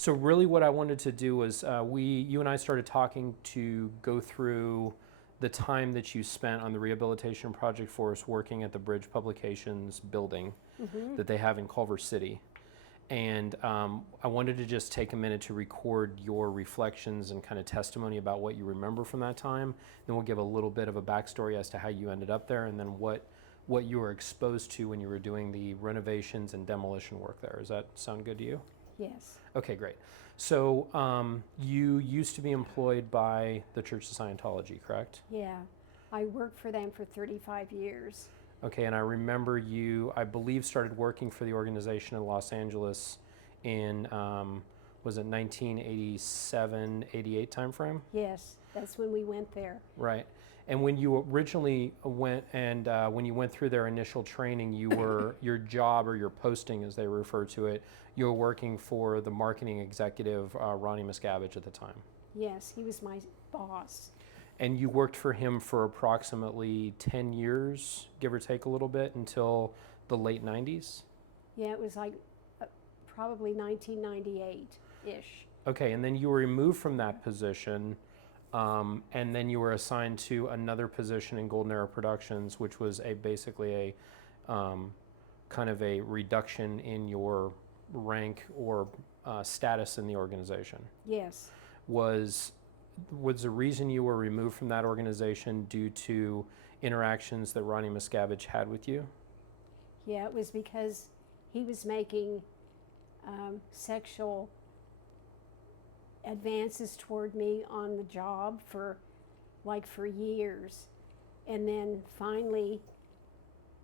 So really what I wanted to do was you and I started talking to go through the time that you spent on the Rehabilitation Project Force working at the Bridge Publications building that they have in Culver City. And I wanted to just take a minute to record your reflections and kind of testimony about what you remember from that time. Then we'll give a little bit of a backstory as to how you ended up there, and then what you were exposed to when you were doing the renovations and demolition work there. Does that sound good to you? Yes. Okay, great. So you used to be employed by the Church of Scientology, correct? Yeah. I worked for them for 35 years. Okay, and I remember you, I believe, started working for the organization in Los Angeles in, was it 1987, 88 timeframe? Yes, that's when we went there. Right. And when you originally went and when you went through their initial training, you were, your job or your posting as they refer to it, you were working for the marketing executive, Ronnie Miscavige at the time. Yes, he was my boss. And you worked for him for approximately 10 years, give or take a little bit, until the late 90s? Yeah, it was like probably 1998-ish. Okay, and then you were removed from that position, and then you were assigned to another position in Golden Era Productions, which was basically a kind of a reduction in your rank or status in the organization. Yes. Was the reason you were removed from that organization due to interactions that Ronnie Miscavige had with you? Yeah, it was because he was making sexual advances toward me on the job for years. And then finally,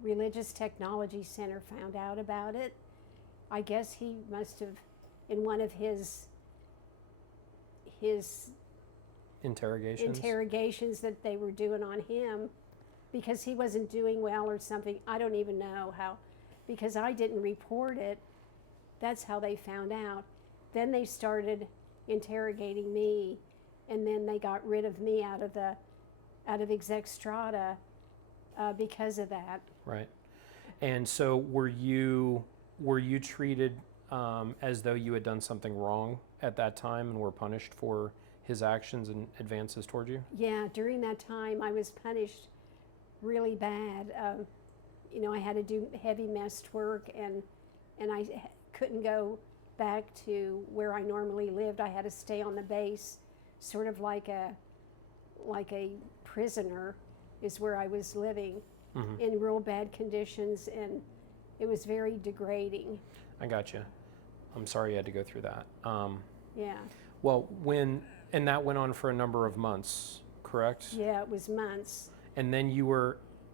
Religious Technology Center found out about it. I guess he must have, in one of his interrogations that they were doing on him, because he wasn't doing well or something. I don't even know how, because I didn't report it. That's how they found out. Then they started interrogating me, and then they got rid of me out of exec strata because of that. Right. And so were you treated as though you had done something wrong at that time and were punished for his actions and advances toward you? Yeah, during that time I was punished really bad. I had to do heavy messed work, and I couldn't go back to where I normally lived. I had to stay on the base, sort of like a prisoner is where I was living, in real bad conditions, and it was very degrading. I got you. I'm sorry you had to go through that. Yeah. Well, and that went on for a number of months, correct? Yeah, it was months. And then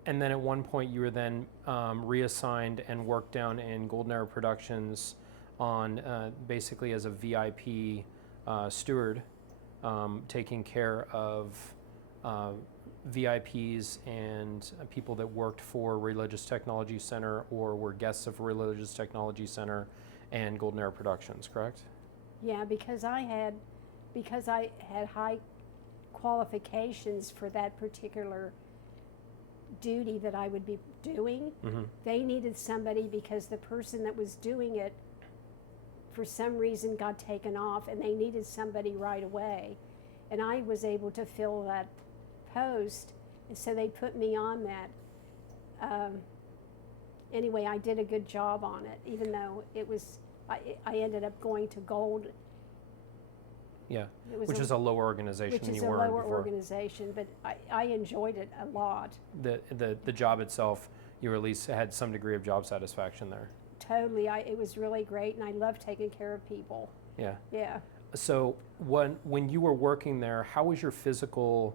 at one point you were then reassigned and worked down in Golden Era Productions on basically as a VIP steward, taking care of VIPs and people that worked for Religious Technology Center or were guests of Religious Technology Center and Golden Era Productions, correct? Yeah, because I had high qualifications for that particular duty that I would be doing. They needed somebody because the person that was doing it for some reason got taken off, and they needed somebody right away. And I was able to fill that post, and so they put me on that. Anyway, I did a good job on it, even though I ended up going to Gold. Yeah, which is a lower organization than you were before. Which is a lower organization, but I enjoyed it a lot. The job itself, you at least had some degree of job satisfaction there. Totally, it was really great, and I loved taking care of people. Yeah. Yeah. So when you were working there, how was your physical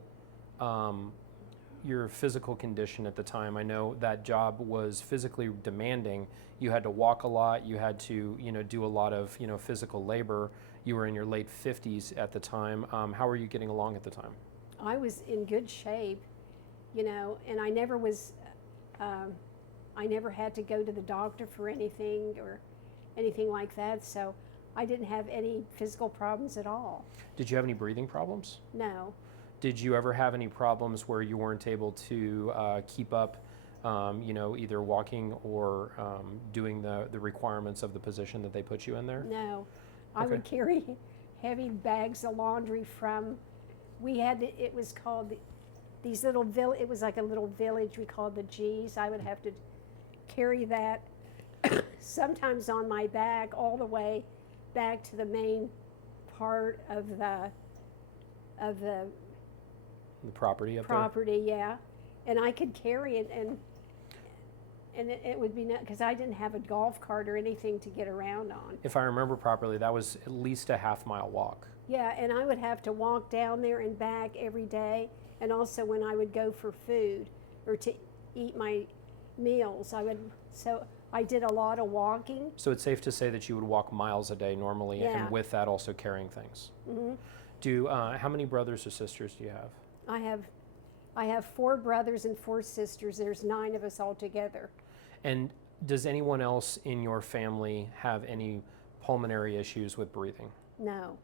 condition at the time? I know that job was physically demanding. You had to walk a lot. You had to do a lot of physical labor. You were in your late 50s at the time. How were you getting along at the time? I was in good shape, and I never was. I never had to go to the doctor for anything or anything like that, so I didn't have any physical problems at all. Did you have any breathing problems? No. Did you ever have any problems where you weren't able to keep up, either walking or doing the requirements of the position that they put you in there? No. I Okay. would carry heavy bags of laundry from, it was called, these little it was like a little village we called the G's. I would have to carry that sometimes on my back all the way back to the main part of the The property up there? property, yeah. And I could carry it, and it would be, because I didn't have a golf cart or anything to get around on. If I remember properly, that was at least a half-mile walk. Yeah, and I would have to walk down there and back every day, and also when I would go for food or to eat my meals, so I did a lot of walking. So it's safe to say that you would walk miles a day normally, Yeah. and with that also carrying things. Hmm. How many brothers or sisters do you have? I have 4 brothers and 4 sisters. There's 9 of us all together. And does anyone else in your family have any pulmonary issues with breathing? No,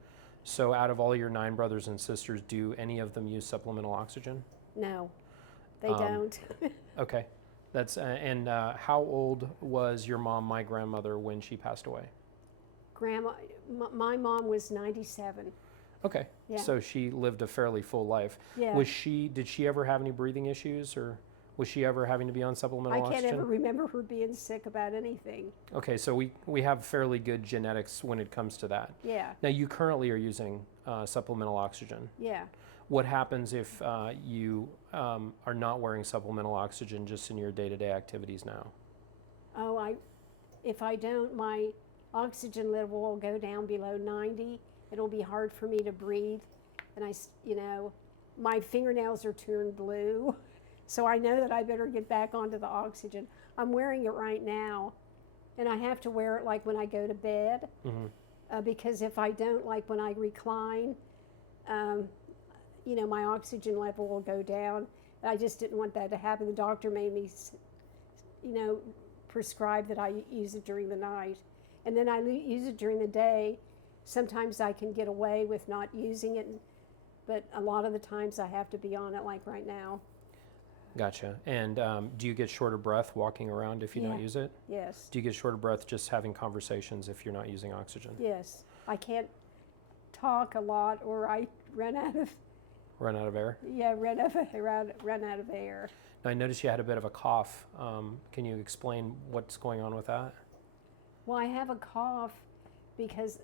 So out of all your 9 brothers and sisters, do any of them use supplemental oxygen? no, they Um, don't. Okay. How old was your mom, my grandmother, when she passed away? My mom was 97. Okay. Yeah. So she lived a fairly full life. Yeah. Did she ever have any breathing issues, or was she ever having to be on supplemental I can't oxygen? ever remember her being sick about anything. Okay, so we have fairly good genetics when it comes to that. Yeah, Now you currently are using supplemental oxygen. yeah. What happens if you are not wearing supplemental oxygen just in your day-to-day activities now? Oh, if I don't, my oxygen level will go down below 90. It'll be hard for me to breathe, and my fingernails are turned blue, so I know that I better get back onto the oxygen. I'm wearing it right now, and I have to wear it like when I go to bed, because if I don't, like when I recline, my oxygen level will go down. I just didn't want that to happen. The doctor made me, prescribe that I use it during the night, and then I use it during the day. Sometimes I can get away with not using it, but a lot of the times I have to be on it, like right now. Gotcha. And do you get short of breath walking around if you don't use it? Yes. Do you get short of breath just having conversations if you're not using oxygen? Yes. I can't talk a lot, or I run out of Run out of air? run out of air. Now, I noticed you had a bit of a cough. Can you explain what's going on with that? Well, I have a cough because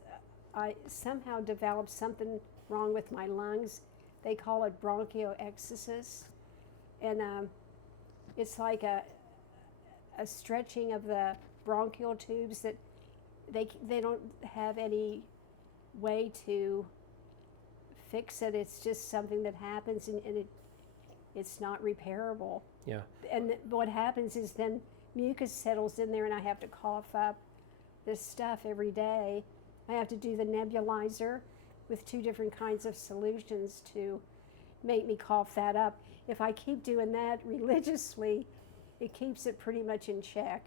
I somehow developed something wrong with my lungs. They call it bronchiectasis, and it's like a stretching of the bronchial tubes that they don't have any way to fix it. It's just something that happens, and it's not repairable. Yeah. And what happens is then mucus settles in there, and I have to cough up this stuff every day. I have to do the nebulizer with 2 different kinds of solutions to make me cough that up. If I keep doing that religiously, it keeps it pretty much in check.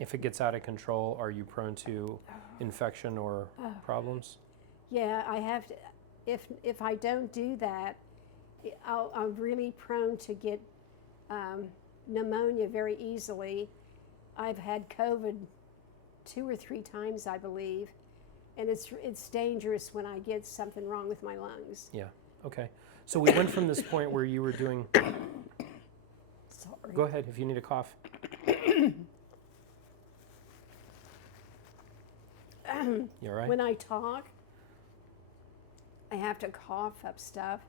If it gets out of control, are you prone to infection or problems? Yeah, I have to. If I don't do that, I'm really prone to get pneumonia very easily. I've had COVID 2 or 3 times, I believe, and it's dangerous when I get something wrong with my lungs. Yeah. Okay. So we went from this point where you were doing. Sorry. Go ahead if you need a cough. You all right? When I talk, I have to cough up stuff,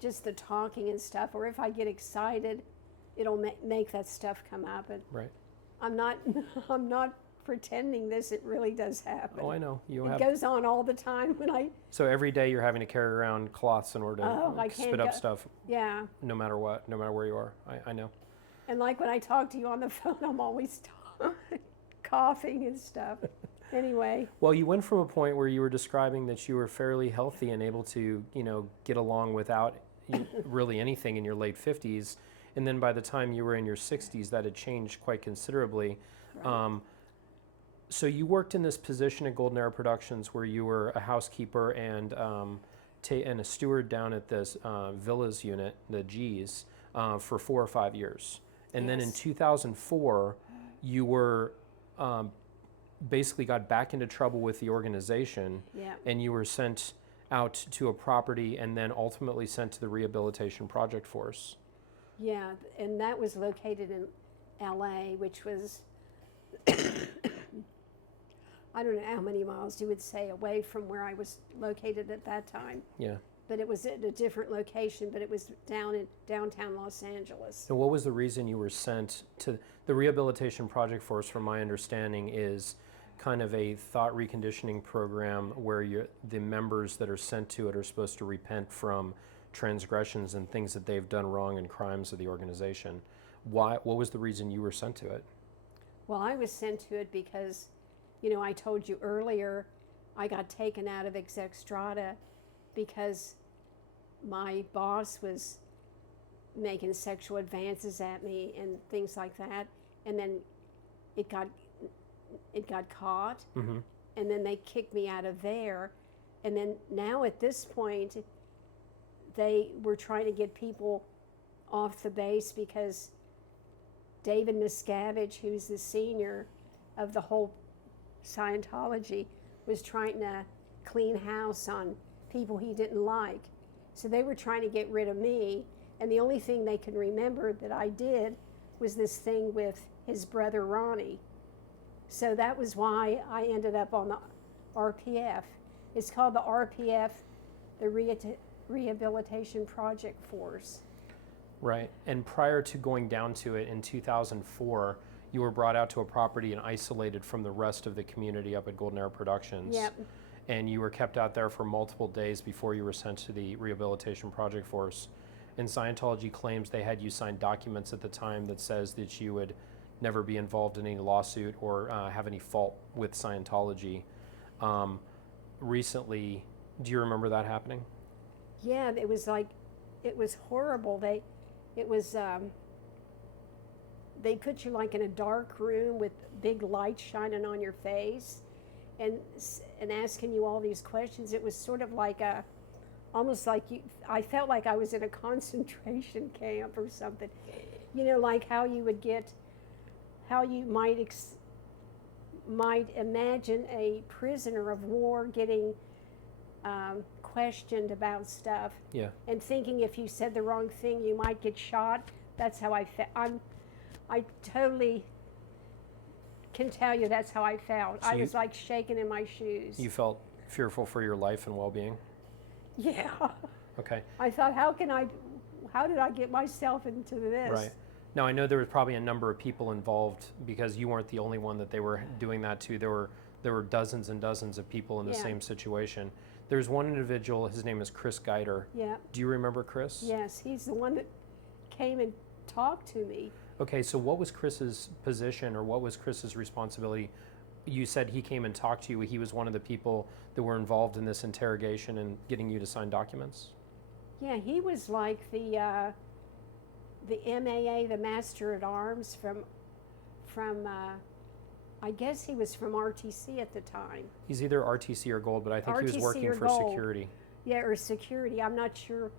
just the talking and stuff. Or if I get excited, it'll make that stuff come up. And Right. I'm not pretending this. It really does happen. Oh, I know. It goes on all the time when I. So every day you're having to carry around cloths in order to I can't spit up go- stuff, Yeah, no matter what, no matter where you are. I know. and like when I talk to you on the phone, I'm always coughing and stuff. Anyway. Well, you went from a point where you were describing that you were fairly healthy and able to, get along without really anything in your late 50s. And then by the time you were in your 60s, that had changed quite considerably. Right. So you worked in this position at Golden Era Productions where you were a housekeeper and a steward down at this villas unit, the G's, for 4 or 5 years. And then in Yes. 2004, you were basically got back into trouble with the organization, Yeah. and you were sent out to a property and then ultimately sent to the Rehabilitation Project Force. Yeah, and that was located in LA, which was, I don't know how many miles you would say away from where I was located at that time. Yeah. But it was at a different location, but it was down in downtown Los Angeles. And what was the reason you were sent to the Rehabilitation Project Force? From my understanding, is kind of a thought reconditioning program where the members that are sent to it are supposed to repent from transgressions and things that they've done wrong and crimes of the organization. What was the reason you were sent to it? Well, I was sent to it because, I told you earlier, I got taken out of exec strata because my boss was making sexual advances at me and things like that, and then it got caught, Mm-hmm. and then they kicked me out of there, and then now at this point they were trying to get people off the base because David Miscavige, who's the senior of the whole Scientology, was trying to clean house on people he didn't like. So they were trying to get rid of me, and the only thing they could remember that I did was this thing with his brother Ronnie. So that was why I ended up on the RPF. It's called the RPF, the Rehabilitation Project Force. Right. And prior to going down to it in 2004, you were brought out to a property and isolated from the rest of the community up at Golden Era Productions. Yep. And you were kept out there for multiple days before you were sent to the Rehabilitation Project Force. And Scientology claims they had you sign documents at the time that says that you would never be involved in any lawsuit or have any fault with Scientology. Recently, do you remember that happening? Yeah, it was horrible. They put you like in a dark room with big lights shining on your face and asking you all these questions. It was sort of like almost like I felt like I was in a concentration camp or something. Like how you might imagine a prisoner of war getting questioned about stuff. Yeah. And thinking if you said the wrong thing, you might get shot. That's how I felt. I totally can tell you that's how I felt. So I was like shaking in my shoes. You felt fearful for your life and well-being? Yeah. Okay. I thought, how did I get myself into this? Right. Now, I know there was probably a number of people involved because you weren't the only one that they were doing that to. There were dozens and dozens of people in the Yeah. same situation. There's one individual, his name is Chris Geider. Yeah. Do you remember Chris? Yes, he's the one that came and talked to me. Okay, so what was Chris's position or what was Chris's responsibility? You said he came and talked to you. He was one of the people that were involved in this interrogation and getting you to sign documents? Yeah, he was like the MAA, the Master at Arms from I guess he was from RTC at the time. He's either RTC or Gold, but I think he was RTC working or for Gold. security. Yeah, or security. I'm not sure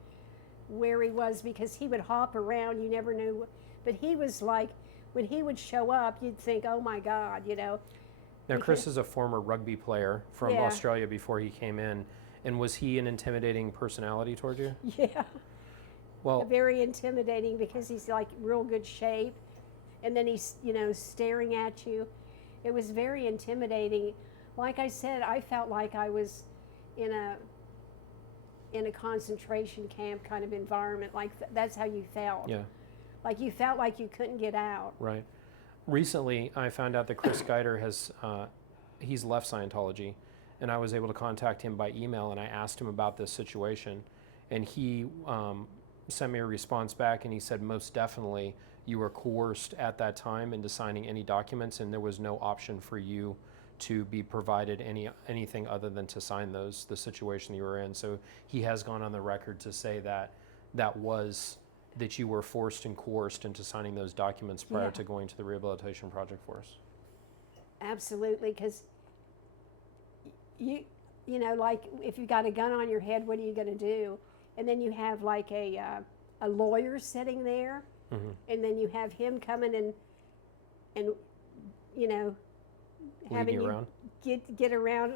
where he was because he would hop around. You never knew. But he was like, when he would show up, you'd think, oh my God, Now, because- Chris is a former rugby player from Yeah. Australia before he came in. And was he an intimidating personality toward you? Yeah. Well, Very intimidating because he's like real good shape, and then he's staring at you. It was very intimidating. Like I said, I felt like I was in a concentration camp kind of environment. Like that's how you felt. yeah, Like you felt like you couldn't get out. right. Recently, I found out that Chris Geider he's left Scientology, and I was able to contact him by email, and I asked him about this situation, and he sent me a response back, and he said, most definitely, you were coerced at that time into signing any documents, and there was no option for you to be provided anything other than to sign those, the situation you were in. So he has gone on the record to say that you were forced and coerced into signing those documents prior Yeah. to going to the Rehabilitation Project Force. Absolutely, because like if you got a gun on your head, what are you going to do? And then you have like a lawyer sitting there, Mm-hmm. and then you have him coming and having you you around? get around.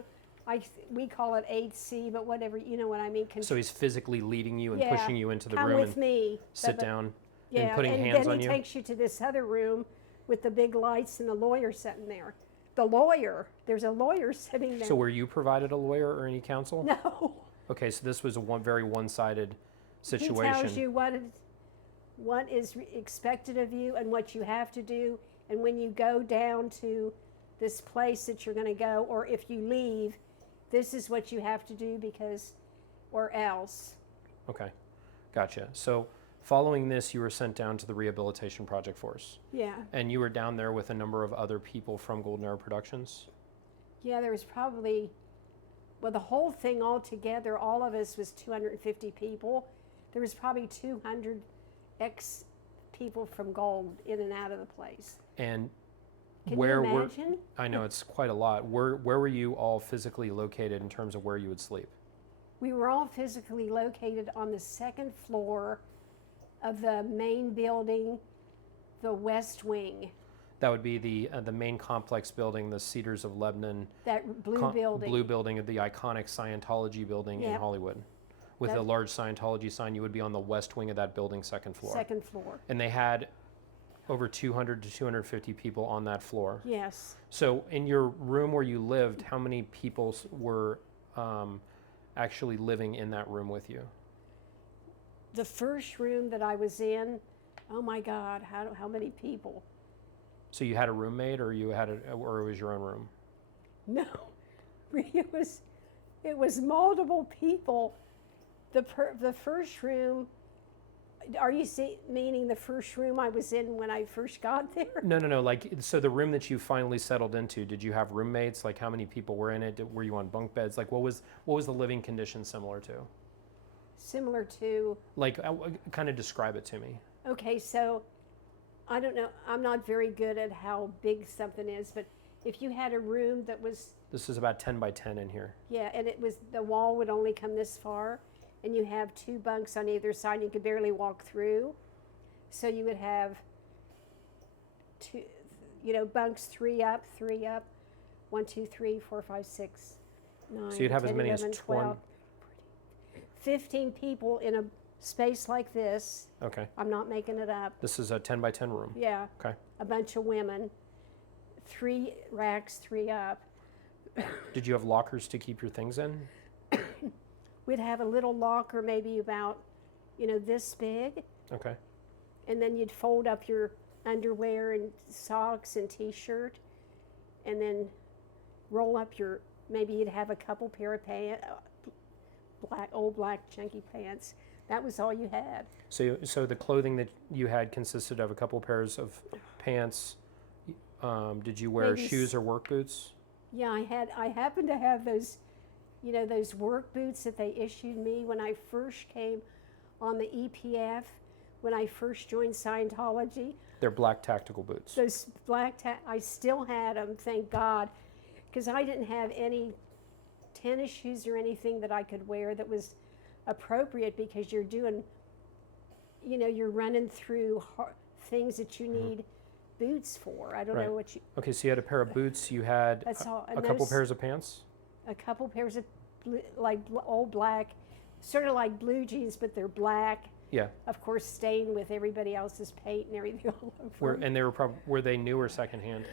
We call it 8C, but whatever, you know what I mean. So he's physically leading you and Yeah, pushing you into the come room with and me. sit down Yeah, and putting and hands then on he you? takes you to this other room with the big lights and the lawyer sitting there. The lawyer, there's a lawyer sitting there. So were you provided a lawyer or any counsel? No. Okay, so this was a very one-sided situation. He tells you what is expected of you and what you have to do, and when you go down to this place that you're going to go, or if you leave, this is what you have to do because, or else. Okay, gotcha. So following this, you were sent down to the Rehabilitation Project Force. Yeah. And you were down there with a number of other people from Golden Era Productions? Yeah, there was probably, well, the whole thing altogether, all of us was 250 people. There was probably 200 people from Gold in and out of the place. And Can where you imagine? I know it's quite a lot. Where were you all physically located in terms of where you would sleep? We were all physically located on the second floor of the main building, the West Wing. That would be the main complex building, the Cedars of Lebanon. That blue building. Blue building of the iconic Scientology building in Yep. Hollywood. With a large Scientology sign, you would be on the west wing of that building, second floor. Second floor. And they had over 200 to 250 people on that floor. Yes. So in your room where you lived, how many people were actually living in that room with you? The first room that I was in, oh my God, how many people? So you had a roommate, or or it was your own room? No, it was multiple people. The first room. Are you meaning the first room I was in when I first got there? No. Like, so the room that you finally settled into, did you have roommates? Like, how many people were in it? Were you on bunk beds? Like, what was the living condition similar to? Similar to. Like, kind of describe it to me. Okay, so I don't know. I'm not very good at how big something is, but if you had a room that was. This is about 10 by 10 in here. Yeah, and the wall would only come this far, and you have two bunks on either side. You could barely walk through, so you would have two, bunks three up, 1, 2, 3, 4, 5, 6, 9. So you'd have 10, as many 11, as 12, 15 people in a space like this. Okay. I'm not making it up. This is a 10 by 10 room. Yeah. Okay. A bunch of women, 3 racks, 3 up. Did you have lockers to keep your things in? We'd have a little locker, maybe about, this big. Okay. And then you'd fold up your underwear and socks and T-shirt, and then roll up maybe you'd have a couple pair of pants, old black chunky pants. That was all you had. So the clothing that you had consisted of a couple pairs of pants. Did you wear Maybe shoes or work boots? Yeah, I happened to have those, those work boots that they issued me when I first came on the EPF, when I first joined Scientology. They're black tactical boots. Those I still had them, thank God, because I didn't have any tennis shoes or anything that I could wear that was appropriate, because you're doing, you're running through things that you need boots for. I don't know what you. Okay, so you had a pair of boots. You had a couple pairs of pants. A couple pairs of old black, sort of like blue jeans, but they're black. Yeah. Of course, stained with everybody else's paint and everything all over. And they were they new or secondhand?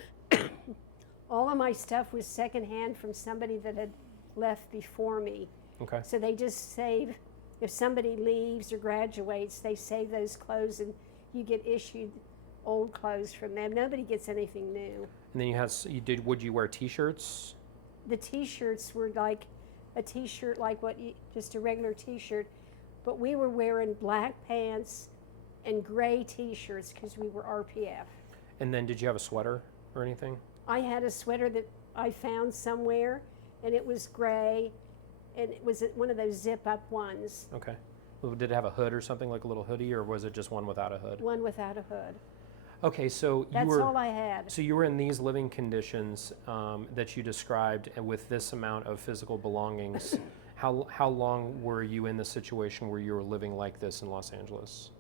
All of my stuff was secondhand from somebody that had left before me. Okay. So they just save. If somebody leaves or graduates, they save those clothes, and you get issued old clothes from them. Nobody gets anything new. And then would you wear T-shirts? The T-shirts were like a T-shirt, like just a regular T-shirt, but we were wearing black pants and gray T-shirts because we were RPF. And then did you have a sweater or anything? I had a sweater that I found somewhere, and it was gray, and it was one of those zip-up ones. Okay. Well, did it have a hood or something, like a little hoodie, or was it just one without a hood? One without a hood. Okay, so That's all I had. So you were in these living conditions that you described, and with this amount of physical belongings. How long were you in the situation where you were living like this in Los Angeles?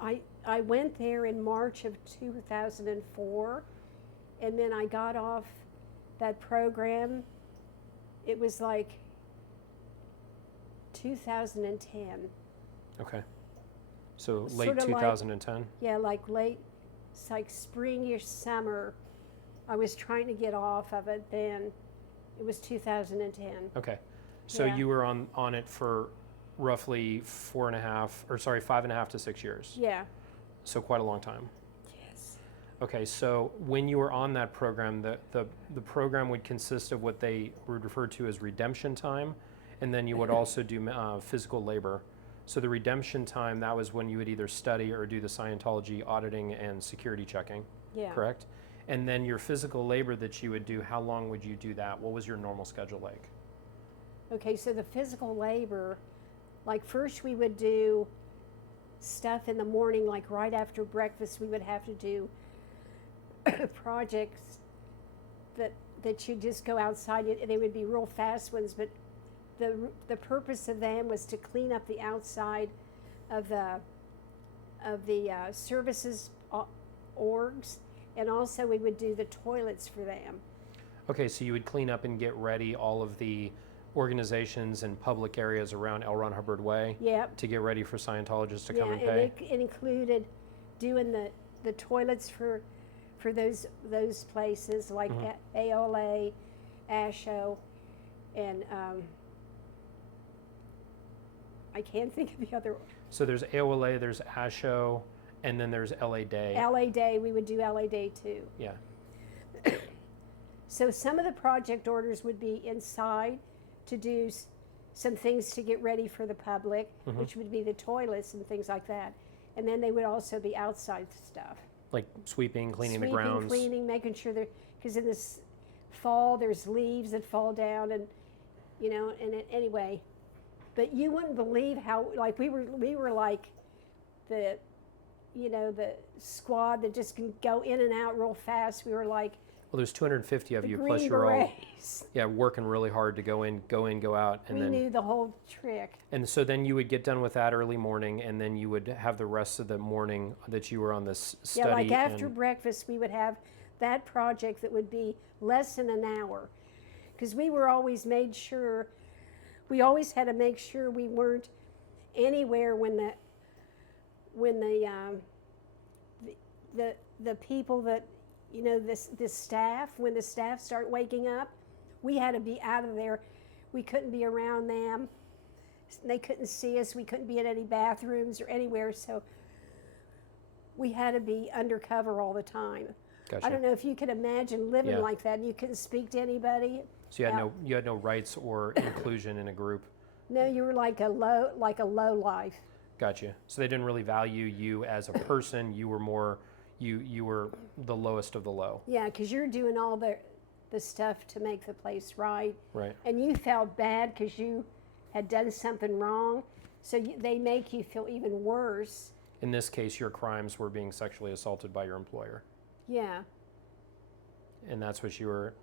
I went there in March of 2004, And then I got off that program. It was like 2010. Okay. So late Sorta like- 2010? Yeah, like late, it's like springish summer. I was trying to get off of it then. It was 2010. Okay. So Yeah. you were on it for roughly 5.5 to 6 years. Yeah. So quite a long time. Yes. Okay, so when you were on that program, the program would consist of what they would refer to as redemption time, and then you would also do physical labor. So the redemption time, that was when you would either study or do the Scientology auditing and security checking, Yeah. correct? And then your physical labor that you would do, how long would you do that? What was your normal schedule like? Okay, so the physical labor, like first we would do stuff in the morning, like right after breakfast, we would have to do projects that you just go outside, and they would be real fast ones, but the purpose of them was to clean up the outside of the services orgs, and also we would do the toilets for them. Okay, so you would clean up and get ready all of the organizations and public areas around L. Ron Hubbard Way Yep. to get ready for Scientologists to Yeah, come and and pay? it included doing the toilets for those places like AOLA, ASHO, and I can't think of the other. So there's AOLA, there's ASHO, and then there's LA Day. LA Day, we would do LA Day too. Yeah. So some of the project orders would be inside to do some things to get ready for the public, which would be the toilets and things like that. And then they would also be outside stuff. Like sweeping, cleaning the Sweeping, grounds. cleaning, making sure because in this fall there's leaves that fall down, and anyway. But you wouldn't believe how, like, we were like the squad that just can go in and out real fast. We were like Well, there's 250 of the you, Green plus you're all Berets. working really hard to go in, go out, and We then knew the whole trick. and so then you would get done with that early morning, and then you would have the rest of the morning that you were on this study. Yeah, like after and, breakfast, we would have that project that would be less than an hour, because we were always made sure. We always had to make sure we weren't anywhere when the people that the staff, when the staff start waking up, we had to be out of there. We couldn't be around them. They couldn't see us. We couldn't be in any bathrooms or anywhere. So we had to be undercover all the time. Gotcha. I don't know if you can imagine living Yeah. like that and you couldn't speak to anybody. So you had no rights or inclusion in a group. No, you were like a low life. Gotcha. So they didn't really value you as a person. You were more, you were the lowest of the low. Yeah, because you're doing all the stuff to make the place right. Right. And you felt bad because you had done something wrong. So they make you feel even worse. In this case, your crimes were being sexually assaulted by your employer. Yeah. And that's what you were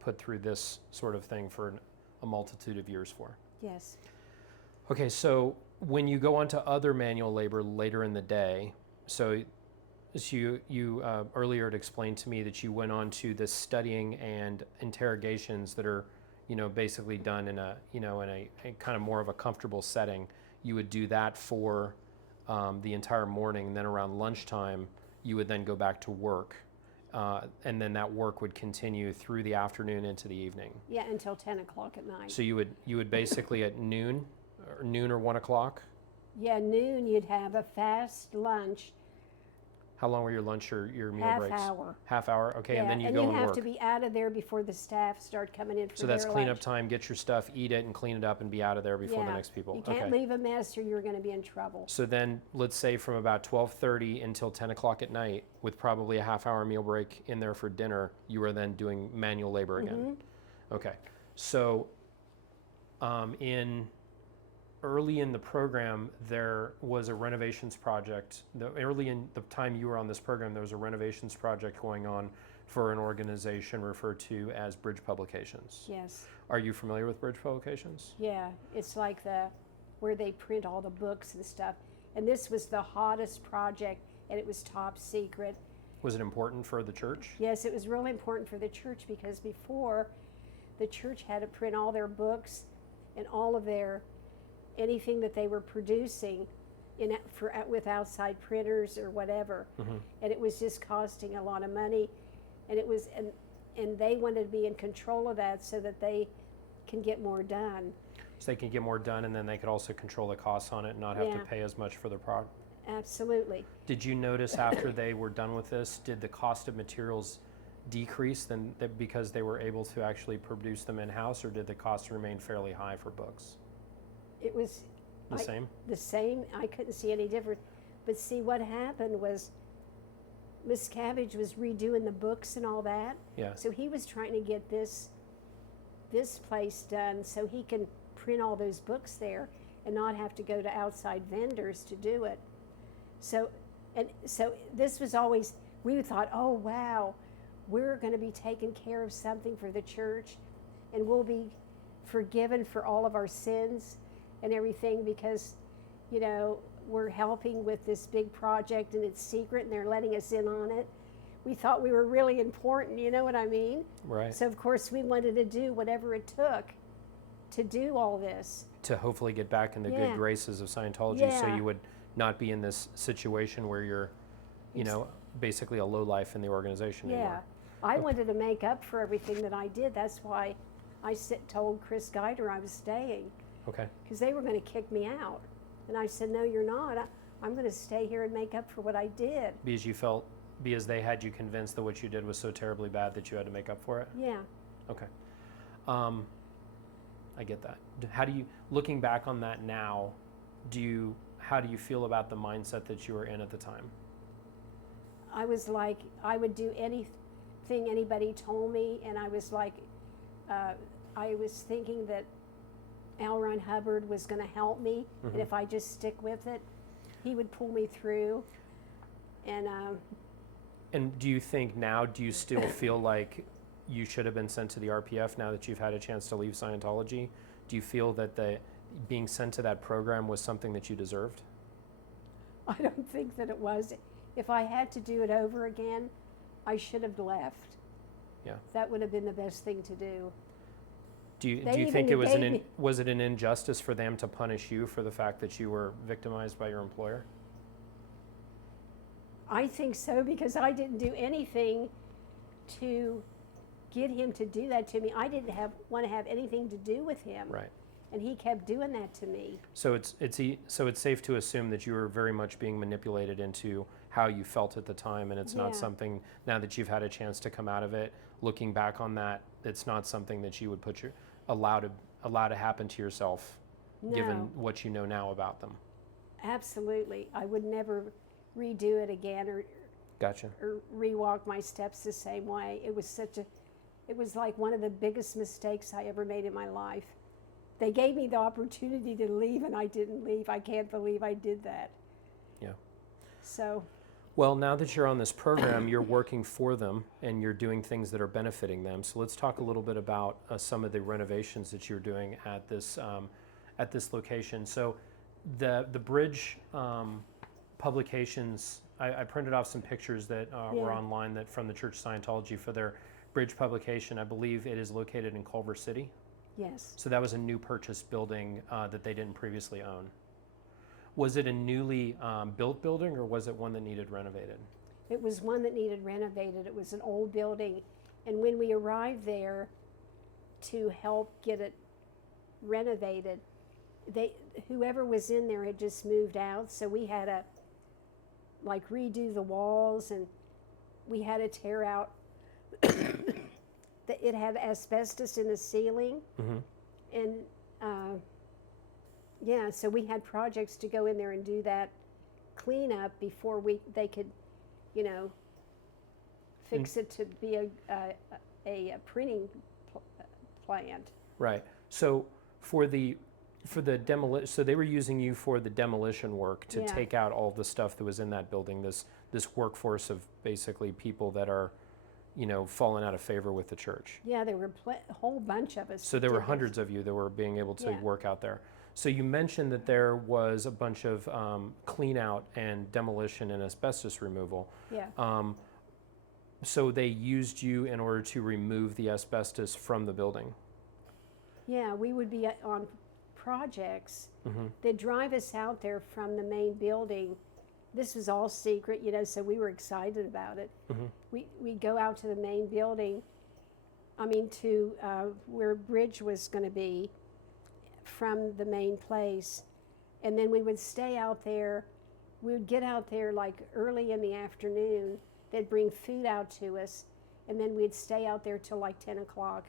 put through this sort of thing for a multitude of years for. Yes. Okay, so when you go on to other manual labor later in the day, so you earlier had explained to me that you went on to this studying and interrogations that are, basically done in a kind of more of a comfortable setting. You would do that for the entire morning, and then around lunchtime, you would then go back to work. And then that work would continue through the afternoon into the evening. Yeah, until 10 o'clock at night. So you would basically at noon or 1 o'clock. Yeah, noon you'd have a fast lunch. How long were your lunch or your meal Half breaks? hour. Half hour. Okay, Yeah, and then you and go you'd and have work. to be out of there before the staff start coming in for So their that's cleanup lunch. time. Get your stuff, eat it, and clean it up, and be out of there before the next people. You can't Okay. leave a mess or you're going to be in trouble. So then, let's say from about 12:30 until 10 o'clock at night, with probably a half-hour meal break in there for dinner, you are then doing manual labor again. Okay. So, early in the program, there was a renovations project. Early in the time you were on this program, there was a renovations project going on for an organization referred to as Bridge Publications. Yes. Are you familiar with Bridge Publications? Yeah, it's like where they print all the books and stuff. And this was the hottest project, and it was top secret. Was it important for the church? Yes, it was really important for the church because before, the church had to print all their books and all of their, anything that they were producing with outside printers or whatever. And it was just costing a lot of money. And it was, and they wanted to be in control of that so that they can get more done. So they can get more done, and then they could also control the costs on it and not have to pay as much for the product. Absolutely. Did you notice after they were done with this, did the cost of materials decrease because they were able to actually produce them in-house, or did the cost remain fairly high for books? It was the same? The same. I couldn't see any difference. But see, what happened was Miscavige was redoing the books and all that. Yeah. So he was trying to get this place done so he can print all those books there and not have to go to outside vendors to do it. So this was always, we thought, oh wow, we're going to be taking care of something for the church, and we'll be forgiven for all of our sins and everything because, you know, we're helping with this big project and it's secret and they're letting us in on it. We thought we were really important, you know what I mean? Right. So of course we wanted to do whatever it took to do all this. To hopefully get back in the good graces of Scientology, so you would not be in this situation where you're, you know, basically a lowlife in the organization anymore. I wanted to make up for everything that I did. That's why I told Chris Geider I was staying. Okay. Because they were going to kick me out. And I said, no, you're not. I'm going to stay here and make up for what I did. Because they had you convinced that what you did was so terribly bad that you had to make up for it? Yeah. Okay. I get that. How do you, looking back on that now, how do you feel about the mindset that you were in at the time? I was like, I would do anything anybody told me, and I was like, I was thinking that L. Ron Hubbard was going to help me, and if I just stick with it, he would pull me through. And do you think now, do you still feel like you should have been sent to the RPF now that you've had a chance to leave Scientology? Do you feel that being sent to that program was something that you deserved? I don't think that it was. If I had to do it over again, I should have left. Yeah. That would have been the best thing to do. Do you think it was it an injustice for them to punish you for the fact that you were victimized by your employer? I think so, because I didn't do anything to get him to do that to me. I didn't want to have anything to do with him. Right. And he kept doing that to me. So it's safe to assume that you were very much being manipulated into how you felt at the time, and it's not something, now that you've had a chance to come out of it, looking back on that, it's not something that you would allow to happen to yourself, given what you know now about them. Absolutely. I would never redo it again or rewalk my steps the same way. It was like one of the biggest mistakes I ever made in my life. They gave me the opportunity to leave and I didn't leave. I can't believe I did that. Yeah. So. Well, now that you're on this program, you're working for them and you're doing things that are benefiting them. So let's talk a little bit about some of the renovations that you're doing at this location. So the Bridge publications, I printed off some pictures that were online from the Church of Scientology for their Bridge publication. I believe it is located in Culver City. Yes. So that was a new purchased building that they didn't previously own. Was it a newly built building, or was it one that needed renovated? It was one that needed renovated. It was an old building. And when we arrived there to help get it renovated, whoever was in there had just moved out, so we had to redo the walls, and we had to tear out it had asbestos in the ceiling, and so we had projects to go in there and do that cleanup before they could, fix it to be a printing plant. Right. So for the demolition, so they were using you for the demolition work to take out all the stuff that was in that building. This workforce of basically people that are, fallen out of favor with the church. Yeah, there were a whole bunch of us. So there were hundreds of you that were being able to work out there. So you mentioned that there was a bunch of clean out and demolition and asbestos removal. Yeah. So they used you in order to remove the asbestos from the building? Yeah, we would be on projects. Mm-hmm. They'd drive us out there from the main building. This was all secret, so we were excited about it. Mm-hmm. We'd go out to the main building, to where Bridge was going to be from the main place. And then we would stay out there. We would get out there like early in the afternoon. They'd bring food out to us, and then we'd stay out there till like 10 o'clock.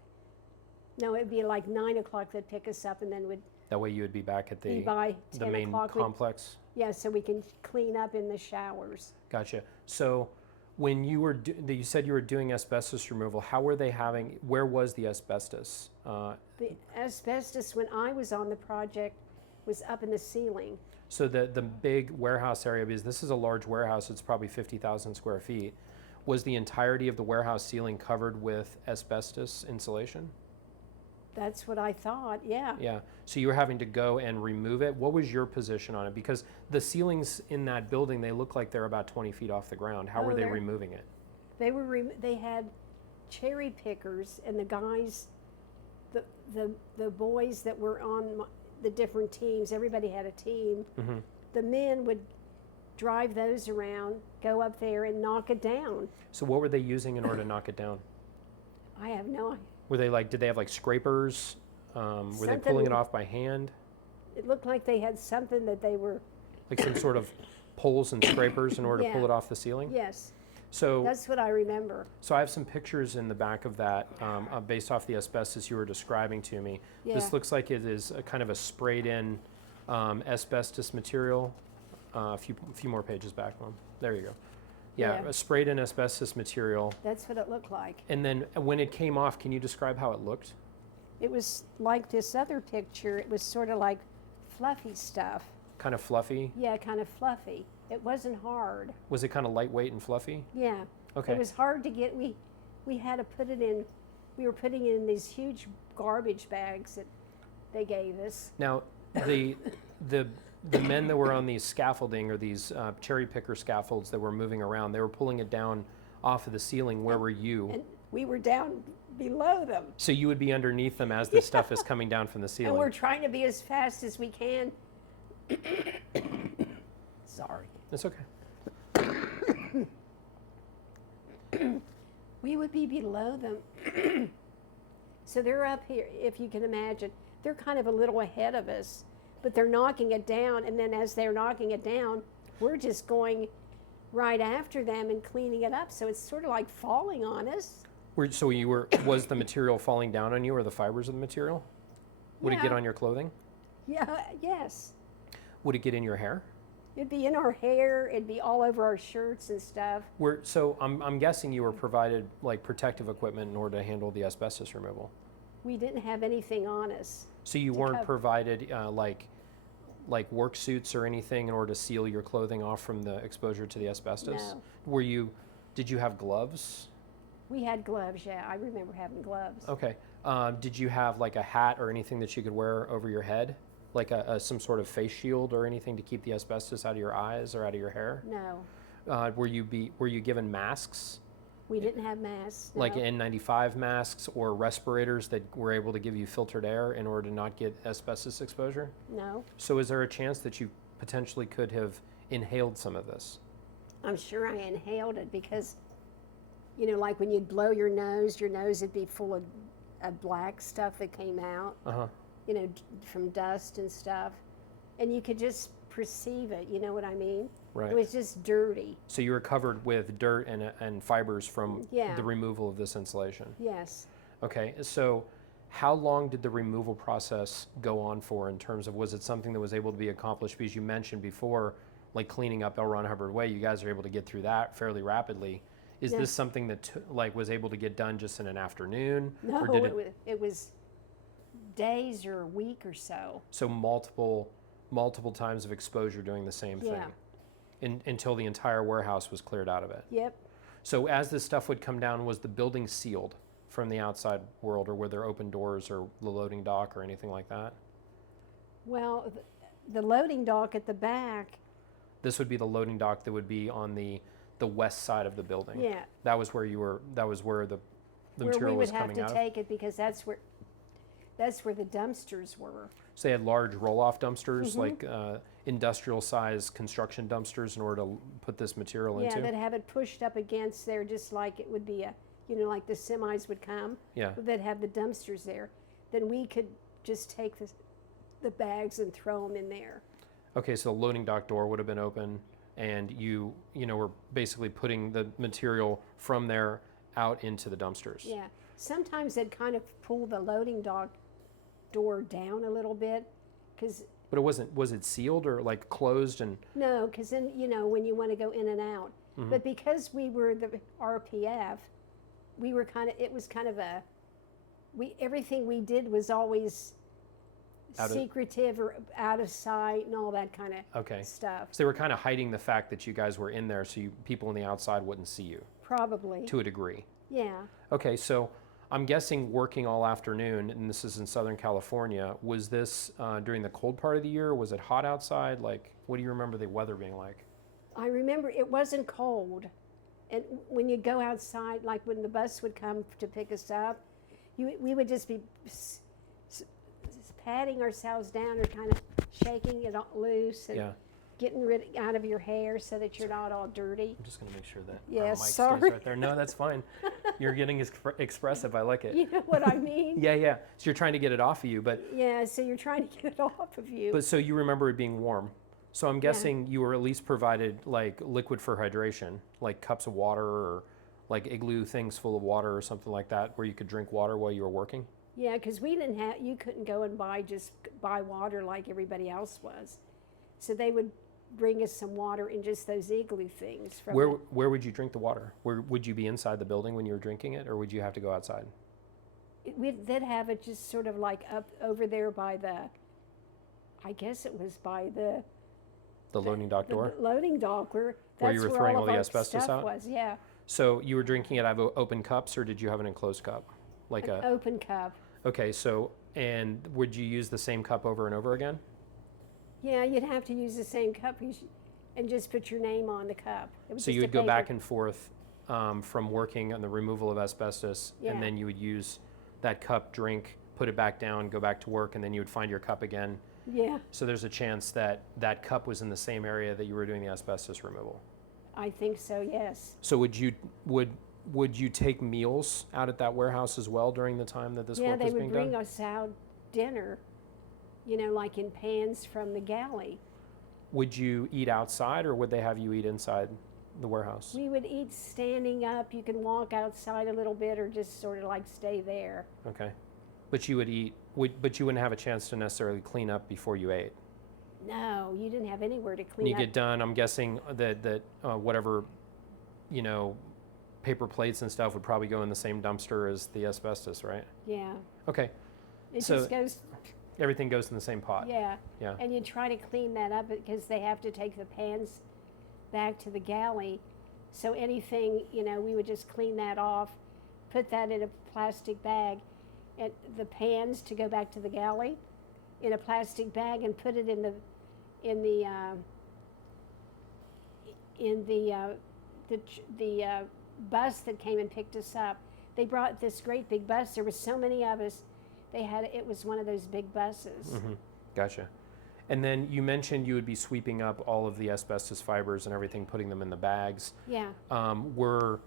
No, it'd be like 9 o'clock they'd pick us up, and then we'd That way you would be back at be by 10 the main o'clock. complex? Yeah, so we can clean up in the showers. Gotcha. So when you were, you said you were doing asbestos removal, where was the asbestos? The asbestos, when I was on the project, was up in the ceiling. So the big warehouse area, because this is a large warehouse, it's probably 50,000 square feet, was the entirety of the warehouse ceiling covered with asbestos insulation? That's what I thought, yeah. Yeah. So you were having to go and remove it. What was your position on it? Because the ceilings in that building, they look like they're about 20 feet off the ground. How were they removing it? They had cherry pickers, and the guys, the boys that were on the different teams, everybody had a team. Mm-hmm. The men would drive those around, go up there and knock it down. So what were they using in order to knock it down? I have no idea. Were they did they have scrapers? Were they pulling it off by hand? It looked like they had something that they were... Like some sort of poles and scrapers in order to pull it off the ceiling? Yes. So that's what I remember. So I have some pictures in the back of that based off the asbestos you were describing to me. Yeah. This looks like it is a kind of a sprayed-in asbestos material. A few more pages back, Mom. There you go. Yeah, a sprayed-in asbestos material. That's what it looked like. And then when it came off, can you describe how it looked? It was like this other picture. It was sort of like fluffy stuff. Kind of fluffy? Yeah, kind of fluffy. It wasn't hard. Was it kind of lightweight and fluffy? Yeah. Okay. It was hard to get. We had to put it in. We were putting it in these huge garbage bags that they gave us. Now, the men that were on these scaffolding or these cherry picker scaffolds that were moving around, they were pulling it down off of the ceiling. Where were you? And we were down below them. So you would be underneath them as this stuff is coming down from the ceiling. And we're trying to be as fast as we can. Sorry. It's okay. We would be below them. So they're up here, if you can imagine. They're kind of a little ahead of us, but they're knocking it down. And then as they're knocking it down, we're just going right after them and cleaning it up. So it's sort of like falling on us. Was the material falling down on you, or the fibers of the material? Would it get on your clothing? Yeah, yes. Would it get in your hair? It'd be in our hair. It'd be all over our shirts and stuff. I'm guessing you were provided protective equipment in order to handle the asbestos removal. We didn't have anything on us. So you weren't provided like work suits or anything in order to seal your clothing off from the exposure to the asbestos? No. Did you have gloves? We had gloves, yeah. I remember having gloves. Okay. Did you have a hat or anything that you could wear over your head? Like some sort of face shield or anything to keep the asbestos out of your eyes or out of your hair? No. Were you given masks? We didn't have masks. No. Like N95 masks or respirators that were able to give you filtered air in order to not get asbestos exposure? No. So is there a chance that you potentially could have inhaled some of this? I'm sure I inhaled it because, like when you'd blow your nose would be full of black stuff that came out. Uh-huh. From dust and stuff. And you could just perceive it, you know what I mean? Right. It was just dirty. So you were covered with dirt and fibers from Yeah. the removal of this insulation? Yes. Okay, so how long did the removal process go on for in terms of, was it something that was able to be accomplished? Because you mentioned before, like cleaning up L. Ron Hubbard Way, you guys are able to get through that fairly rapidly. Is Yes. this something that was able to get done just in an afternoon? No, or did it was days or a week or so. So multiple times of exposure doing the same Yeah. thing until the entire warehouse was cleared out of it. Yep. So as this stuff would come down, was the building sealed from the outside world, or were there open doors or the loading dock or anything like that? Well, the loading dock at the back. This would be the loading dock that would be on the the west side of the building. Yeah. That was where you were. That was where the Where material we was would have coming to out take it because that's where the dumpsters were. So they had large roll-off dumpsters, like industrial-sized construction dumpsters, in order to put this material Yeah, into. they'd have it pushed up against there just like it would be a, like the semis would come. Yeah. They'd have the dumpsters there. Then we could just take the bags and throw them in there. Okay, so the loading dock door would have been open, and you were basically putting the material from there out into the dumpsters. Yeah. Sometimes they'd kind of pull the loading dock door down a little bit, because But it wasn't. Was it sealed or like closed? And no, because then when you want to go in and out. But because we were the RPF, we were it was kind of everything we did was always secretive or out of sight and all that kind of stuff. So they were kind of hiding the fact that you guys were in there, so people on the outside wouldn't see you. Probably. To a degree. Yeah. Okay, so I'm guessing working all afternoon, and this is in Southern California, was this during the cold part of the year? Was it hot outside? Like, what do you remember the weather being like? I remember it wasn't cold. And when you go outside, like when the bus would come to pick us up, we would just be patting ourselves down or kind of shaking it loose and getting out of your hair so that you're not all dirty. I'm just going to make sure that yeah, mic sorry. stays right there. No, that's fine. You're getting expressive. I like it. You know what I mean? Yeah. So you're trying to get it off of you, but... Yeah, so you're trying to get it off of you. But so you remember it being warm. So I'm guessing you were at least provided like liquid for hydration, like cups of water or like igloo things full of water or something like that where you could drink water while you were working? Yeah, because you couldn't go and buy water like everybody else was. So they would bring us some water in just those igloo things. Where would you drink the water? Would you be inside the building when you were drinking it, or would you have to go outside? They'd have it just sort of like up over there by I guess it was by the loading dock door? The loading dock where you were throwing all the asbestos stuff out? was, yeah. So you were drinking it out of open cups, or did you have an enclosed cup? Like an open cup. Okay, so, and would you use the same cup over and over again? Yeah, you'd have to use the same cup and just put your name on the cup. So you would go back and forth from working on the removal of asbestos, and then you would use that cup, drink, put it back down, go back to work, and then you would find your cup again. Yeah. So there's a chance that that cup was in the same area that you were doing the asbestos removal. I think so, yes. So would you take meals out at that warehouse as well during the time that this work was being done? Yeah, they would bring us out dinner, like in pans from the galley. Would you eat outside, or would they have you eat inside the warehouse? We would eat standing up. You can walk outside a little bit or just sort of like stay there. Okay. But you would eat, but you wouldn't have a chance to necessarily clean up before you ate? No, you didn't have anywhere to clean when you up. get done, I'm guessing that whatever, paper plates and stuff would probably go in the same dumpster as the asbestos, right? Yeah. Okay. It just goes... Everything goes in the same pot. Yeah. Yeah. And you try to clean that up because they have to take the pans back to the galley. So anything, we would just clean that off, put that in a plastic bag, and the pans to go back to the galley in a plastic bag, and put it in the bus that came and picked us up. They brought this great big bus. There were so many of us. It was one of those big buses. Mm-hmm. Gotcha. And then you mentioned you would be sweeping up all of the asbestos fibers and everything, putting them in the bags. Yeah. Were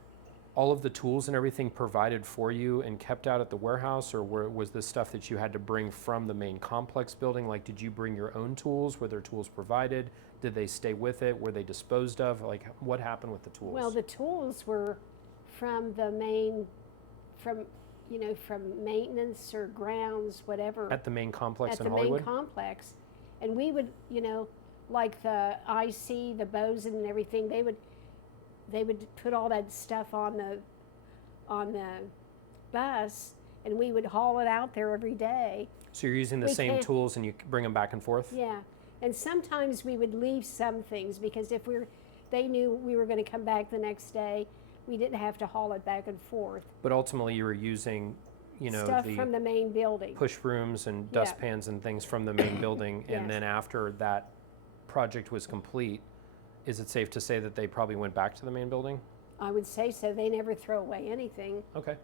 all of the tools and everything provided for you and kept out at the warehouse, or was this stuff that you had to bring from the main complex building? Like, did you bring your own tools? Were there tools provided? Did they stay with it? Were they disposed of? Like, what happened with the tools? Well, the tools were from the main, from maintenance or grounds, whatever. At the main complex in Hollywood? Hollywood? At the main complex. And we would, like the IC, the Bosun and everything, they would put all that stuff on the bus, and we would haul it out there every day. So you're using the same tools and you bring them back and forth? Yeah. And sometimes we would leave some things because if they knew we were going to come back the next day, we didn't have to haul it back and forth. But ultimately you were using, stuff from the main building. Push brooms and dustpans and things from the main building, and then after that project was complete, is it safe to say that they probably went back to the main building? I would say so. They never throw away anything. Okay.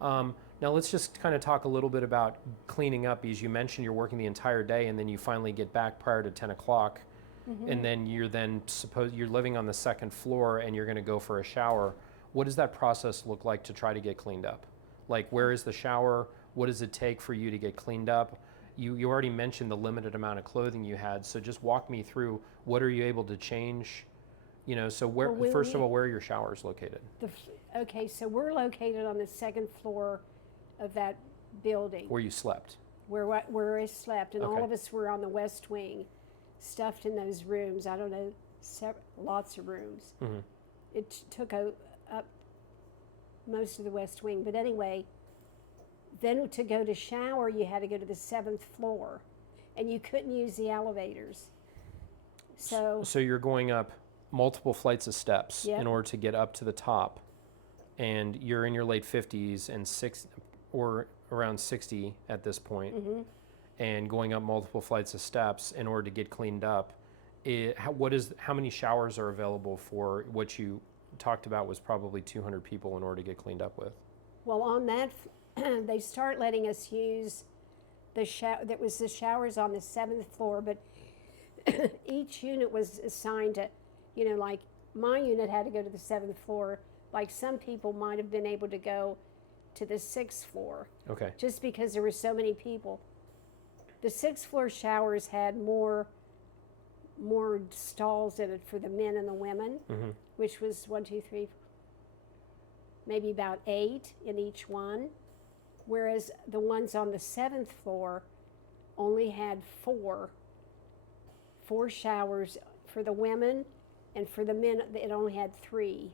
Now let's just kind of talk a little bit about cleaning up. As you mentioned, you're working the entire day, and then you finally get back prior to 10 o'clock, and then you're living on the second floor, and you're going to go for a shower. What does that process look like to try to get cleaned up? Like, where is the shower? What does it take for you to get cleaned up? You already mentioned the limited amount of clothing you had, so just walk me through what are you able to change? You know, so where, first of all, where are your showers located? Okay, so we're located on the second floor of that building. Where you slept? Where I slept, and Okay. all of us were on the west wing, stuffed in those rooms. I don't know, lots of rooms. Mm-hmm. It took up most of the west wing, but anyway, then to go to shower, you had to go to the 7th floor, and you couldn't use the elevators. So you're going up multiple flights of steps Yep. in order to get up to the top, and you're in your late 50s and or around 60 at this point, and going up multiple flights of steps in order to get cleaned up. How many showers are available for what you talked about was probably 200 people in order to get cleaned up with? well, on that, they start letting us use the shower. That was the showers on the 7th floor, but each unit was assigned to, you know, like my unit had to go to the 7th floor. Like some people might have been able to go to the 6th floor, Okay. just because there were so many people. The 6th floor showers had more stalls in it for the men and the women, which was 1, 2, 3, maybe about 8 in each one. Whereas the ones on the 7th floor only had four showers for the women, and for the men it only had 3.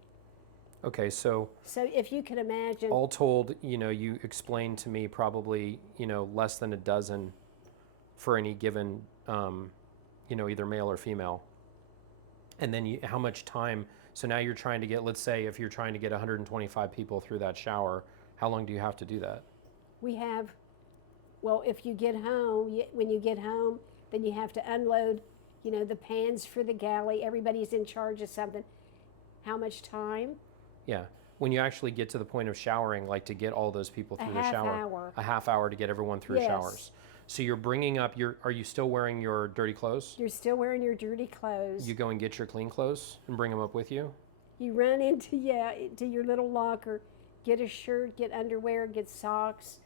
Okay, so if you can imagine, all told, you know, you explained to me probably, you know, less than a dozen for any given, you know, either male or female. And then how much time, so now you're trying to get, let's say if you're trying to get 125 people through that shower, how long do you have to do that? we have, well, if you get home, when you get home, then you have to unload, you know, the pans for the galley. Everybody's in charge of something. How much time? Yeah. When you actually get to the point of showering, like to get all those people through the shower. Hour. A half hour to get everyone through Yes. showers. So you're bringing up are you still wearing your dirty clothes? You're still wearing your dirty clothes. You go and get your clean clothes and bring them up with you? You run into your little locker, get a shirt, get underwear, get socks,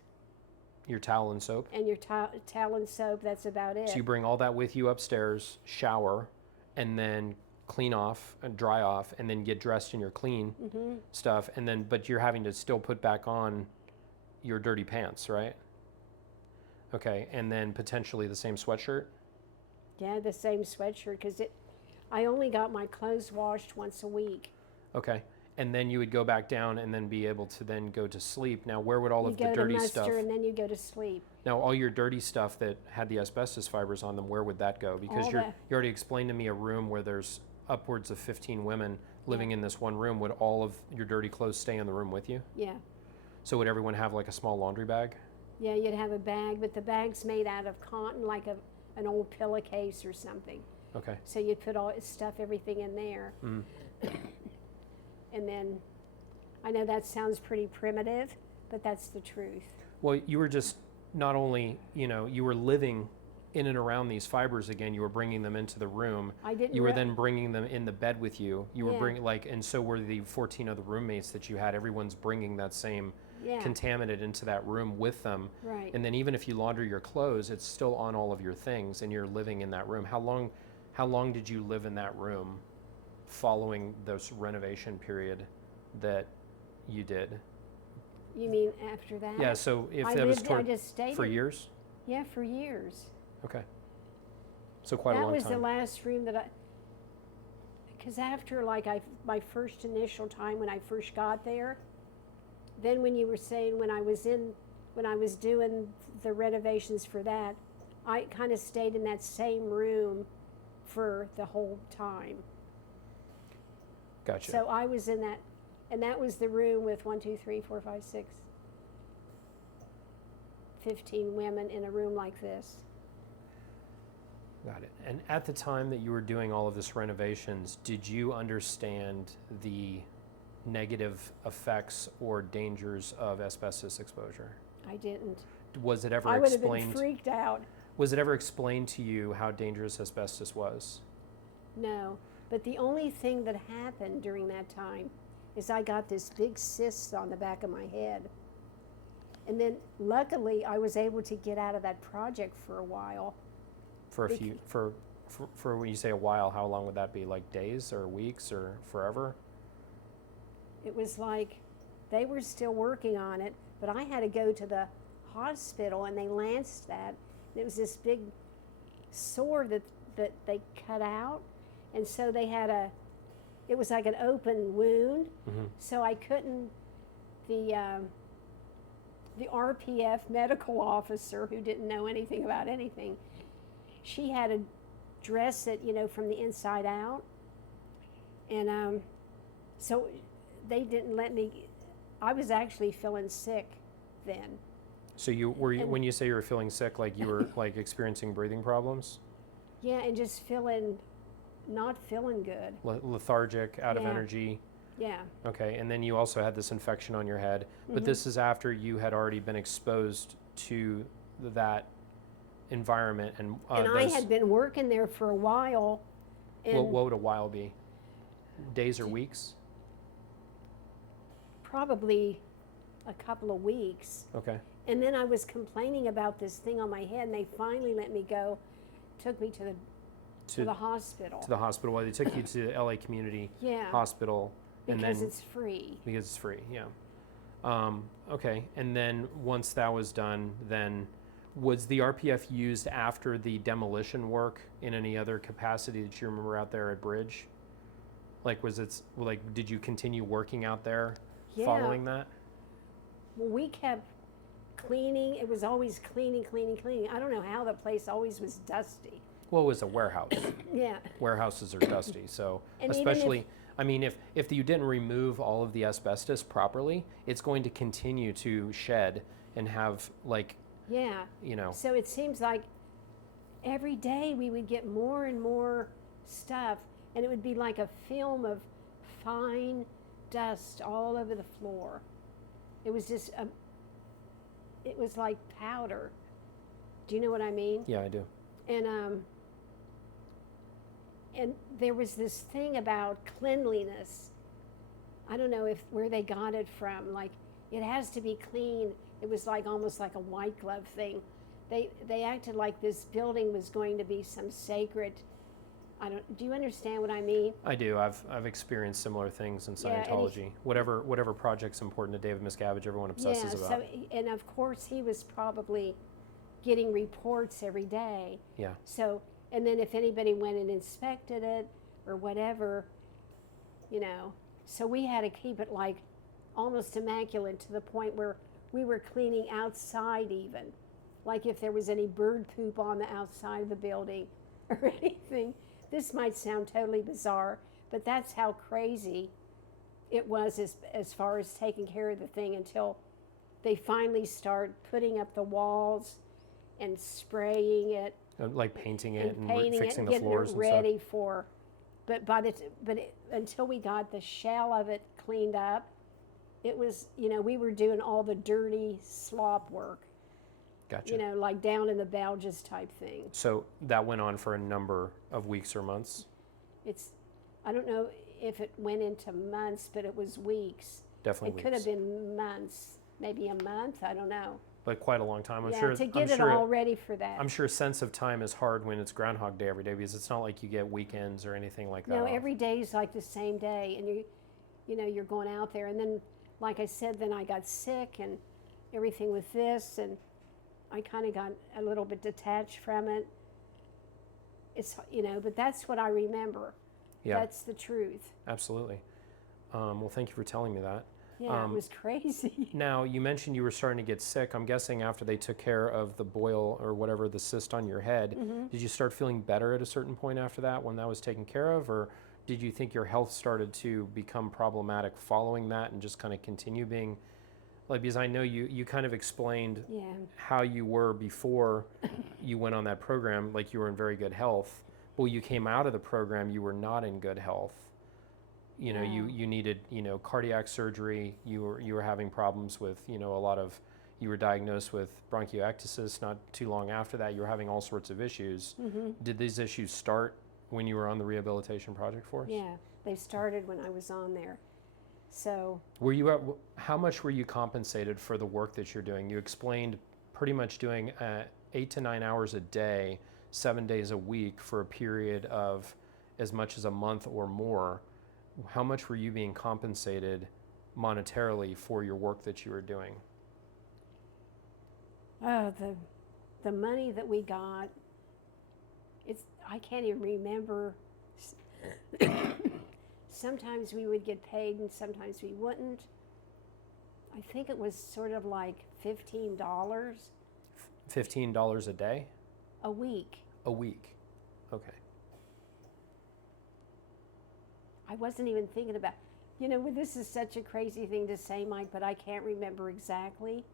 Your towel and soap? and your towel and soap. That's about it. So you bring all that with you upstairs, shower, and then clean off and dry off, and then get dressed in your clean stuff, and then but you're having to still put back on your dirty pants, right? Okay, and then potentially the same sweatshirt? Yeah, the same sweatshirt, because I only got my clothes washed once a week. Okay, and then you would go back down and then be able to then go to sleep. Now, where would all of the dirty You go to stuff? muster, and then you go to sleep. Now, all your dirty stuff that had the asbestos fibers on them, where would that go? Because All you that- already explained to me a room where there's upwards of 15 women living in this one room. Would all of your dirty clothes stay in the room with you? Yeah. So would everyone have like a small laundry bag? Yeah, you'd have a bag, but the bag's made out of cotton, like an old pillowcase or something. Okay. So you'd put everything in there. And then, I know that sounds pretty primitive, but that's the truth. Well, you were just not only, you know, you were living in and around these fibers again, you were bringing them into the room. I didn't You were then bringing them in the bed with you. You were Yeah. bringing, like, and so were the 14 other roommates that you had. Everyone's bringing that same Yeah. contaminant into that room with them. Right. And then even if you launder your clothes, it's still on all of your things, and you're living in that room. How long did you live in that room following this renovation period that you did? You mean after that? Yeah, so if I that was lived there, I just stayed for in- years? Yeah, for years. Okay. So quite a That long was time. the last room that because after my first initial time when I first got there, then when you were saying when I was doing the renovations for that, I kind of stayed in that same room for the whole time. Gotcha. So I was in that, and that was the room with 15 women in a room like this. Got it. And at the time that you were doing all of this renovations, did you understand the negative effects or dangers of asbestos exposure? I didn't. Was it ever I would have been explained? freaked out. Was it ever explained to you how dangerous asbestos was? No. But the only thing that happened during that time is I got this big cyst on the back of my head. And then luckily I was able to get out of that project for a while. For when you say a while, how long would that be? Like days or weeks or forever? It was like they were still working on it, but I had to go to the hospital and they lanced that. And it was this big sore that they cut out. And so they had it was like an open wound. Mm-hmm. So I couldn't, the RPF medical officer who didn't know anything about anything, she had to dress it, from the inside out. And so they didn't let me, I was actually feeling sick then. So when you say you were feeling sick, like you were like experiencing breathing problems? Yeah, and just not feeling good. Lethargic, out of Yeah. energy? Yeah. Okay, and then you also had this infection on your head, but Mhm. this is after you had already been exposed to that environment and And I had been working there for a while. And what would a while be? Days or weeks? probably a couple of weeks. Okay. And then I was complaining about this thing on my head, and they finally let me go, took me to the hospital. To the hospital. Well, they took you to the LA Community Yeah. Hospital. Because it's free. Because it's free, yeah. Okay, and then once that was done, then was the RPF used after the demolition work in any other capacity that you remember out there at Bridge? Like, did you continue working out there Yeah. following that? Well, we kept cleaning. It was always cleaning. I don't know how the place always was dusty. Well, it was a warehouse. Yeah. Warehouses are dusty, so And especially, if you didn't remove all of the asbestos properly, it's going to continue to shed and have Yeah. So it seems like every day we would get more and more stuff, and it would be like a film of fine dust all over the floor. It was just, it was like powder. Do you know what I mean? Yeah, I do. And there was this thing about cleanliness. I don't know where they got it from. Like, it has to be clean. It was like almost like a white glove thing. They acted like this building was going to be some sacred. Do you understand what I mean? I do. I've experienced similar things in Yeah, Scientology. Whatever project's important to David Miscavige, everyone obsesses about. So, and of course he was probably getting reports every day. Yeah. So, and then if anybody went and inspected it or whatever, so we had to keep it like almost immaculate to the point where we were cleaning outside even. Like if there was any bird poop on the outside of the building or anything. This might sound totally bizarre, but that's how crazy it was as far as taking care of the thing until they finally start putting up the walls and spraying it. Like painting it and painting fixing it, the getting floors it and ready for. But until we got the shell of it cleaned up, it was we were doing all the dirty slop work. Gotcha. Like down in the bouges type thing. So that went on for a number of weeks or months? I don't know if it went into months, but it was weeks. Definitely It weeks. could have been months, maybe a month, I don't know. But quite a long time. To get it all ready for that. I'm sure sense of time is hard when it's Groundhog Day every day because it's not like you get weekends or anything like that. No, every day is like the same day, and you're going out there. And then, like I said, then I got sick and everything with this, and I kind of got a little bit detached from it. It's but that's what I remember. Yeah. That's the truth. Absolutely. Well, thank you for telling me that. Yeah, it was crazy. Now, you mentioned you were starting to get sick. I'm guessing after they took care of the boil or whatever, the cyst on your head, did you start feeling better at a certain point after that when that was taken care of? Or did you think your health started to become problematic following that and just kind of continue being Like, because I know you kind of explained Yeah. how you were before you went on that program, like you were in very good health. Well, you came out of the program, you were not in good health. You know, No. you needed, cardiac surgery. You were having problems with, you were diagnosed with bronchiectasis not too long after that. You were having all sorts of issues. Did these issues start when you were on the Rehabilitation Project Force? Yeah, they started when I was on there. So Were you how much were you compensated for the work that you're doing? You explained pretty much doing 8 to 9 hours a day, 7 days a week for a period of as much as a month or more. How much were you being compensated monetarily for your work that you were doing? the money that we got, I can't even remember. Sometimes we would get paid and sometimes we wouldn't. I think it was sort of like $15 $15 a day? a week. A week. Okay. I wasn't even thinking about, this is such a crazy thing to say, Mike, but I can't remember exactly.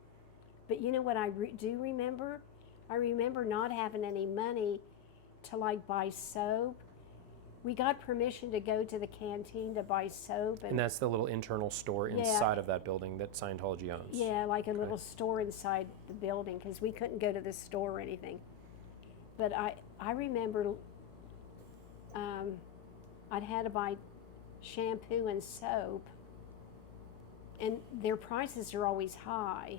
But you know what I do remember? I remember not having any money to like buy soap. We got permission to go to the canteen to buy soap. And that's the little internal store inside of that building that Scientology owns. Yeah, like a little store inside the building because we couldn't go to the store or anything. But I remember I'd had to buy shampoo and soap, and their prices are always high.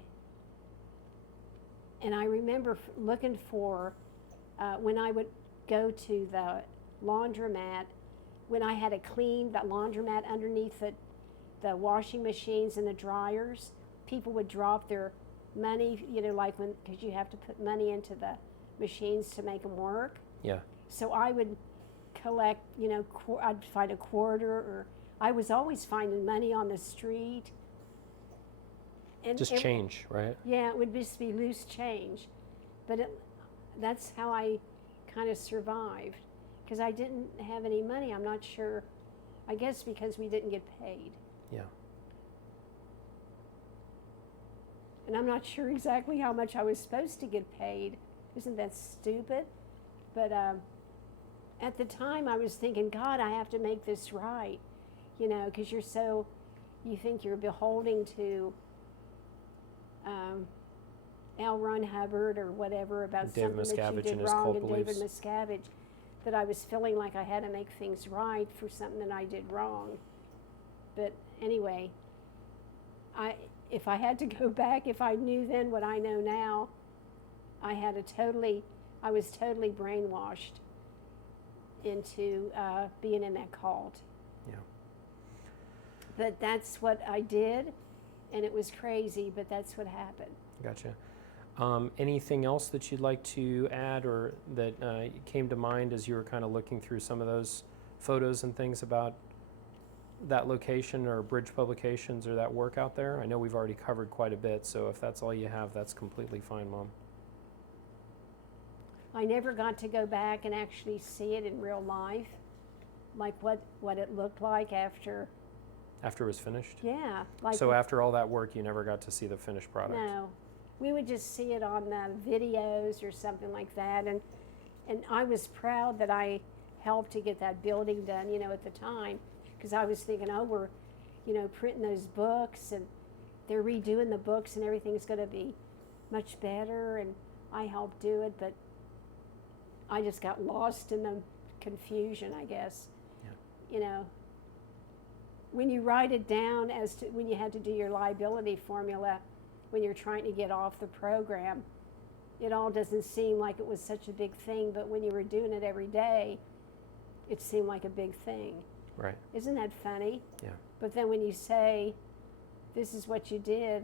And I remember looking for, when I would go to the laundromat, when I had to clean that laundromat underneath the washing machines and the dryers, people would drop their money, because you have to put money into the machines to make them work. Yeah. So I would collect, I'd find a quarter, or I was always finding money on the street. And Just change, right? Yeah, it would just be loose change. But that's how I kind of survived, because I didn't have any money. I'm not sure. I guess because we didn't get paid. Yeah. And I'm not sure exactly how much I was supposed to get paid. Isn't that stupid? But at the time I was thinking, God, I have to make this right. Because you think you're beholding to L. Ron Hubbard or whatever about David something that you Miscavige did and his wrong, cult and beliefs. David Miscavige, that I was feeling like I had to make things right for something that I did wrong. But anyway, if I had to go back, if I knew then what I know now, I was totally brainwashed into being in that cult. Yeah. But that's what I did, and it was crazy, but that's what happened. Gotcha. Anything else that you'd like to add or that came to mind as you were kind of looking through some of those photos and things about that location or Bridge Publications or that work out there? I know we've already covered quite a bit, so if that's all you have, that's completely fine, Mom. I never got to go back and actually see it in real life, like what it looked like after. After it was finished? Yeah. So after all that work, you never got to see the finished product? No. We would just see it on videos or something like that. And I was proud that I helped to get that building done, at the time. Because I was thinking, we're, printing those books and they're redoing the books and everything's going to be much better. And I helped do it, but I just got lost in the confusion, I guess. Yeah. When you write it down when you had to do your liability formula, when you're trying to get off the program, it all doesn't seem like it was such a big thing, but when you were doing it every day, it seemed like a big thing. Right. Isn't that funny? Yeah. But then when you say, this is what you did,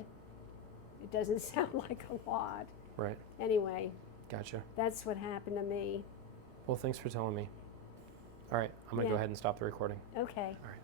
it doesn't sound like a lot. Right. Anyway. Gotcha. That's what happened to me. Well, thanks for telling me. All right, I'm going to go ahead and stop the recording. Okay. All right.